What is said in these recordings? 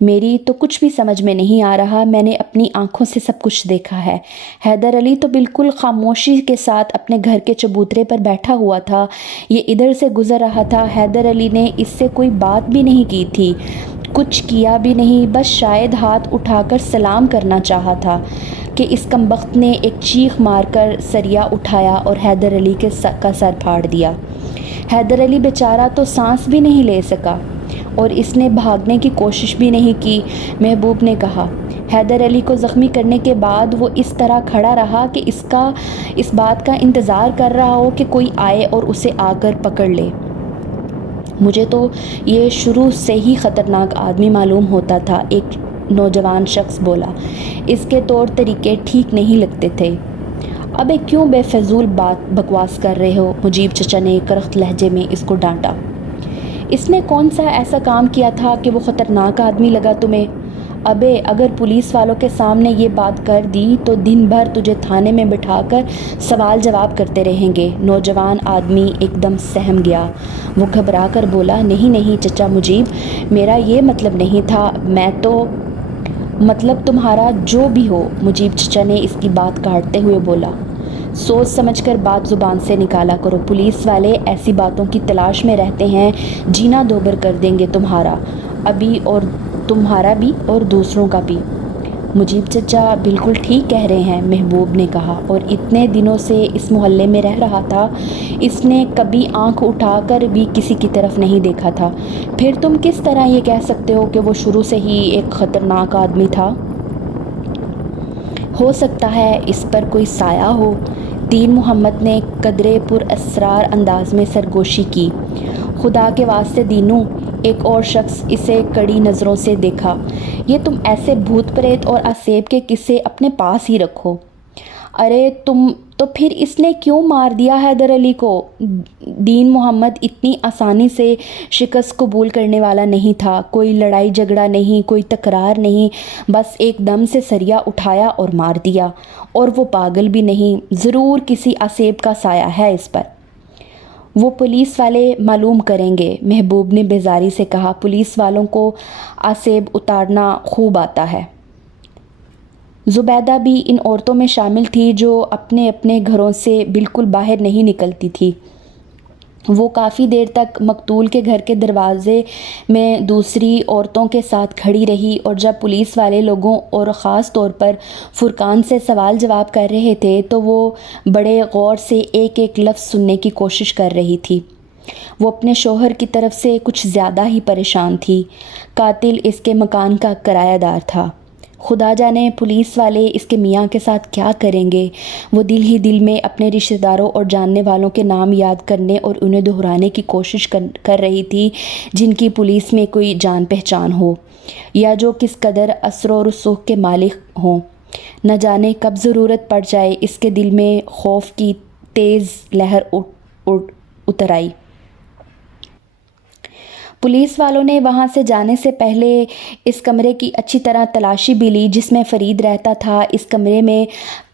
میری تو کچھ بھی سمجھ میں نہیں آ رہا، میں نے اپنی آنکھوں سے سب کچھ دیکھا ہے۔ حیدر علی تو بالکل خاموشی کے ساتھ اپنے گھر کے چبوترے پر بیٹھا ہوا تھا، یہ ادھر سے گزر رہا تھا۔ حیدر علی نے اس سے کوئی بات بھی نہیں کی تھی، کچھ کیا بھی نہیں، بس شاید ہاتھ اٹھا کر سلام کرنا چاہا تھا کہ اس کمبخت نے ایک چیخ مار کر سریا اٹھایا اور حیدر علی کا سر پھاڑ دیا۔ حیدر علی بیچارہ تو سانس بھی نہیں لے سکا اور اس نے بھاگنے کی کوشش بھی نہیں کی، محبوب نے کہا۔ حیدر علی کو زخمی کرنے کے بعد وہ اس طرح کھڑا رہا کہ اس بات کا انتظار کر رہا ہو کہ کوئی آئے اور اسے آ کر پکڑ لے۔ مجھے تو یہ شروع سے ہی خطرناک آدمی معلوم ہوتا تھا، ایک نوجوان شخص بولا۔ اس کے طور طریقے ٹھیک نہیں لگتے تھے۔ ابے کیوں بے فضول بکواس کر رہے ہو؟ مجیب چچا نے کرخت لہجے میں اس کو ڈانٹا۔ اس نے کون سا ایسا کام کیا تھا کہ وہ خطرناک آدمی لگا تمہیں؟ ابے اگر پولیس والوں کے سامنے یہ بات کر دی تو دن بھر تجھے تھانے میں بٹھا کر سوال جواب کرتے رہیں گے۔ نوجوان آدمی ایک دم سہم گیا، وہ گھبرا کر بولا، نہیں چچا مجیب، میرا یہ مطلب نہیں تھا، میں تو مطلب تمہارا جو بھی ہو۔ مجیب چچا نے اس کی بات کاٹتے ہوئے بولا، سوچ سمجھ کر بات زبان سے نکالا کرو، پولیس والے ایسی باتوں کی تلاش میں رہتے ہیں، جینا دوبر کر دیں گے تمہارا بھی اور دوسروں کا بھی۔ مجیب چچا بالکل ٹھیک کہہ رہے ہیں، محبوب نے کہا، اور اتنے دنوں سے اس محلے میں رہ رہا تھا، اس نے کبھی آنکھ اٹھا کر بھی کسی کی طرف نہیں دیکھا تھا۔ پھر تم کس طرح یہ کہہ سکتے ہو کہ وہ شروع سے ہی ایک خطرناک آدمی تھا؟ ہو سکتا ہے اس پر کوئی سایہ ہو۔ دین محمد نے قدرے پر اسرار انداز میں سرگوشی کی۔ خدا کے واسطے دینو، ایک اور شخص اسے کڑی نظروں سے دیکھا، یہ تم ایسے بھوت پریت اور آسیب کے قصے اپنے پاس ہی رکھو۔ ارے تم تو پھر اس نے کیوں مار دیا حیدر علی کو؟ دین محمد اتنی آسانی سے شکست قبول کرنے والا نہیں تھا، کوئی لڑائی جھگڑا نہیں، کوئی تکرار نہیں، بس ایک دم سے سریا اٹھایا اور مار دیا۔ اور وہ پاگل بھی نہیں، ضرور کسی آسیب کا سایہ ہے اس پر۔ وہ پولیس والے معلوم کریں گے، محبوب نے بیزاری سے کہا، پولیس والوں کو آسیب اتارنا خوب آتا ہے۔ زبیدہ بھی ان عورتوں میں شامل تھی جو اپنے اپنے گھروں سے بالکل باہر نہیں نکلتی تھی۔ وہ کافی دیر تک مقتول کے گھر کے دروازے میں دوسری عورتوں کے ساتھ کھڑی رہی، اور جب پولیس والے لوگوں اور خاص طور پر فرقان سے سوال جواب کر رہے تھے تو وہ بڑے غور سے ایک ایک لفظ سننے کی کوشش کر رہی تھی۔ وہ اپنے شوہر کی طرف سے کچھ زیادہ ہی پریشان تھی۔ قاتل اس کے مکان کا کرایہ دار تھا۔ خدا جانے پولیس والے اس کے میاں کے ساتھ کیا کریں گے۔ وہ دل ہی دل میں اپنے رشتہ داروں اور جاننے والوں کے نام یاد کرنے اور انہیں دہرانے کی کوشش کر رہی تھی جن کی پولیس میں کوئی جان پہچان ہو، یا جو کس قدر اثر و رسوخ کے مالک ہوں۔ نہ جانے کب ضرورت پڑ جائے۔ اس کے دل میں خوف کی تیز لہر اتر آئی۔ پولیس والوں نے وہاں سے جانے سے پہلے اس کمرے کی اچھی طرح تلاشی بھی لی جس میں فرید رہتا تھا۔ اس کمرے میں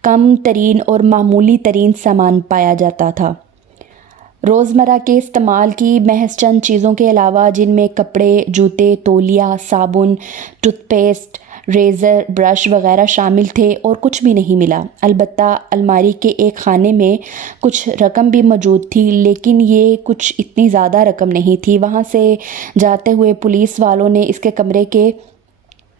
کم ترین اور معمولی ترین سامان پایا جاتا تھا، روزمرہ کے استعمال کی محض چند چیزوں کے علاوہ، جن میں کپڑے، جوتے، تولیہ، صابن، ٹوتھ پیسٹ، ریزر، برش وغیرہ شامل تھے، اور کچھ بھی نہیں ملا۔ البتہ الماری کے ایک خانے میں کچھ رقم بھی موجود تھی، لیکن یہ کچھ اتنی زیادہ رقم نہیں تھی۔ وہاں سے جاتے ہوئے پولیس والوں نے اس کے کمرے کے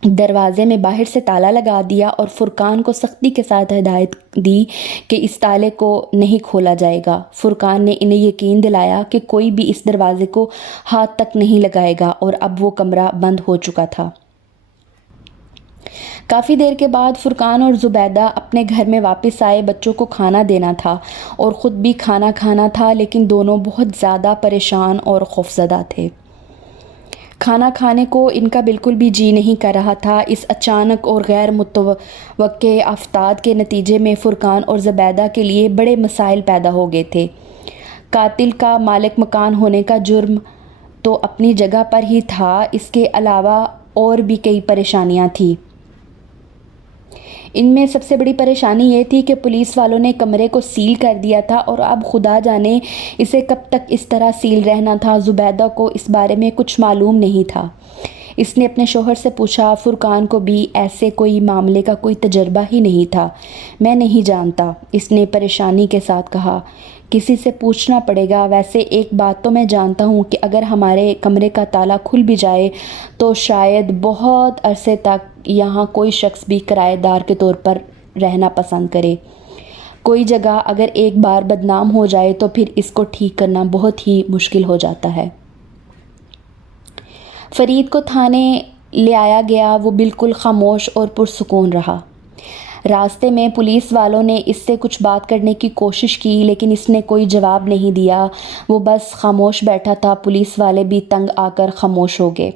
دروازے میں باہر سے تالا لگا دیا اور فرقان کو سختی کے ساتھ ہدایت دی کہ اس تالے کو نہیں کھولا جائے گا۔ فرقان نے انہیں یقین دلایا کہ کوئی بھی اس دروازے کو ہاتھ تک نہیں لگائے گا، اور اب وہ کمرہ بند ہو چکا تھا۔ کافی دیر کے بعد فرقان اور زبیدہ اپنے گھر میں واپس آئے۔ بچوں کو کھانا دینا تھا اور خود بھی کھانا کھانا تھا، لیکن دونوں بہت زیادہ پریشان اور خوفزدہ تھے۔ کھانا کھانے کو ان کا بالکل بھی جی نہیں کر رہا تھا۔ اس اچانک اور غیر متوقع آفات کے نتیجے میں فرقان اور زبیدہ کے لیے بڑے مسائل پیدا ہو گئے تھے۔ قاتل کا مالک مکان ہونے کا جرم تو اپنی جگہ پر ہی تھا، اس کے علاوہ اور بھی کئی پریشانیاں تھیں۔ ان میں سب سے بڑی پریشانی یہ تھی کہ پولیس والوں نے کمرے کو سیل کر دیا تھا، اور اب خدا جانے اسے کب تک اس طرح سیل رہنا تھا۔ زبیدہ کو اس بارے میں کچھ معلوم نہیں تھا۔ اس نے اپنے شوہر سے پوچھا۔ فرقان کو بھی ایسے کوئی معاملے کا کوئی تجربہ ہی نہیں تھا۔ میں نہیں جانتا، اس نے پریشانی کے ساتھ کہا۔ کسی سے پوچھنا پڑے گا۔ ویسے ایک بات تو میں جانتا ہوں کہ اگر ہمارے کمرے کا تالا کھل بھی جائے تو شاید بہت عرصے تک یہاں کوئی شخص بھی کرایہ دار کے طور پر رہنا پسند کرے۔ کوئی جگہ اگر ایک بار بدنام ہو جائے تو پھر اس کو ٹھیک کرنا بہت ہی مشکل ہو جاتا ہے۔ فرید کو تھانے لے آیا گیا۔ وہ بالکل خاموش اور پرسکون رہا۔ راستے میں پولیس والوں نے اس سے کچھ بات کرنے کی کوشش کی لیکن اس نے کوئی جواب نہیں دیا۔ وہ بس خاموش بیٹھا تھا۔ پولیس والے بھی تنگ آ کر خاموش ہو گئے۔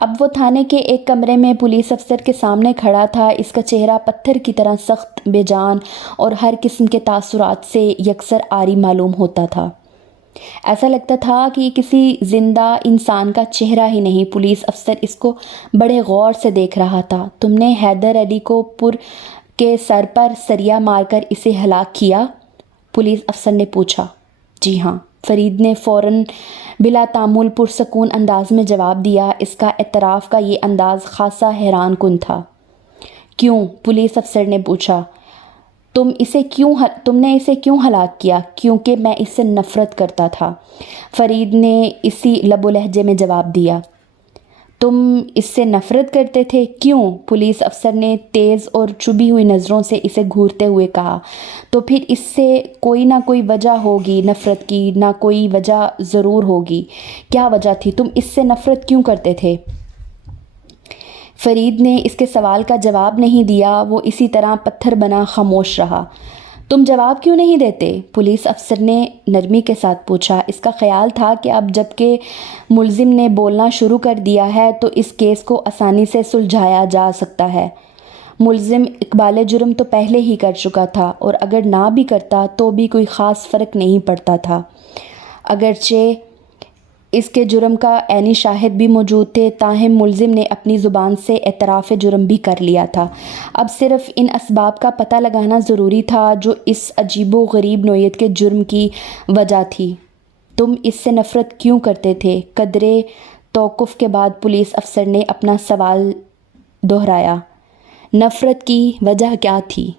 اب وہ تھانے کے ایک کمرے میں پولیس افسر کے سامنے کھڑا تھا۔ اس کا چہرہ پتھر کی طرح سخت، بے جان اور ہر قسم کے تاثرات سے یکسر عاری معلوم ہوتا تھا۔ ایسا لگتا تھا کہ یہ کسی زندہ انسان کا چہرہ ہی نہیں۔ پولیس افسر اس کو بڑے غور سے دیکھ رہا تھا۔ تم نے حیدر علی کو پر کے سر پر سریا مار کر اسے ہلاک کیا؟ پولیس افسر نے پوچھا۔ جی ہاں، فرید نے فوراً بلا تعامل پرسکون انداز میں جواب دیا۔ اس کا اعتراف کا یہ انداز خاصا حیران کن تھا۔ کیوں؟ پولیس افسر نے پوچھا۔ تم نے اسے کیوں ہلاک کیا؟ کیونکہ میں اس سے نفرت کرتا تھا، فرید نے اسی لب و لہجے میں جواب دیا۔ تم اس سے نفرت کرتے تھے؟ کیوں؟ پولیس افسر نے تیز اور چبھی ہوئی نظروں سے اسے گھورتے ہوئے کہا۔ تو پھر اس سے کوئی نہ کوئی وجہ ہوگی نفرت کی، نہ کوئی وجہ ضرور ہوگی۔ کیا وجہ تھی؟ تم اس سے نفرت کیوں کرتے تھے؟ فرید نے اس کے سوال کا جواب نہیں دیا۔ وہ اسی طرح پتھر بنا خاموش رہا۔ تم جواب کیوں نہیں دیتے؟ پولیس افسر نے نرمی کے ساتھ پوچھا۔ اس کا خیال تھا کہ اب جب کہ ملزم نے بولنا شروع کر دیا ہے تو اس کیس کو آسانی سے سلجھایا جا سکتا ہے۔ ملزم اقبال جرم تو پہلے ہی کر چکا تھا اور اگر نہ بھی کرتا تو بھی کوئی خاص فرق نہیں پڑتا تھا۔ اگرچہ اس کے جرم کا عینی شاہد بھی موجود تھے، تاہم ملزم نے اپنی زبان سے اعتراف جرم بھی کر لیا تھا۔ اب صرف ان اسباب کا پتہ لگانا ضروری تھا جو اس عجیب و غریب نوعیت کے جرم کی وجہ تھی۔ تم اس سے نفرت کیوں کرتے تھے؟ قدرے توقف کے بعد پولیس افسر نے اپنا سوال دہرایا۔ نفرت کی وجہ کیا تھی؟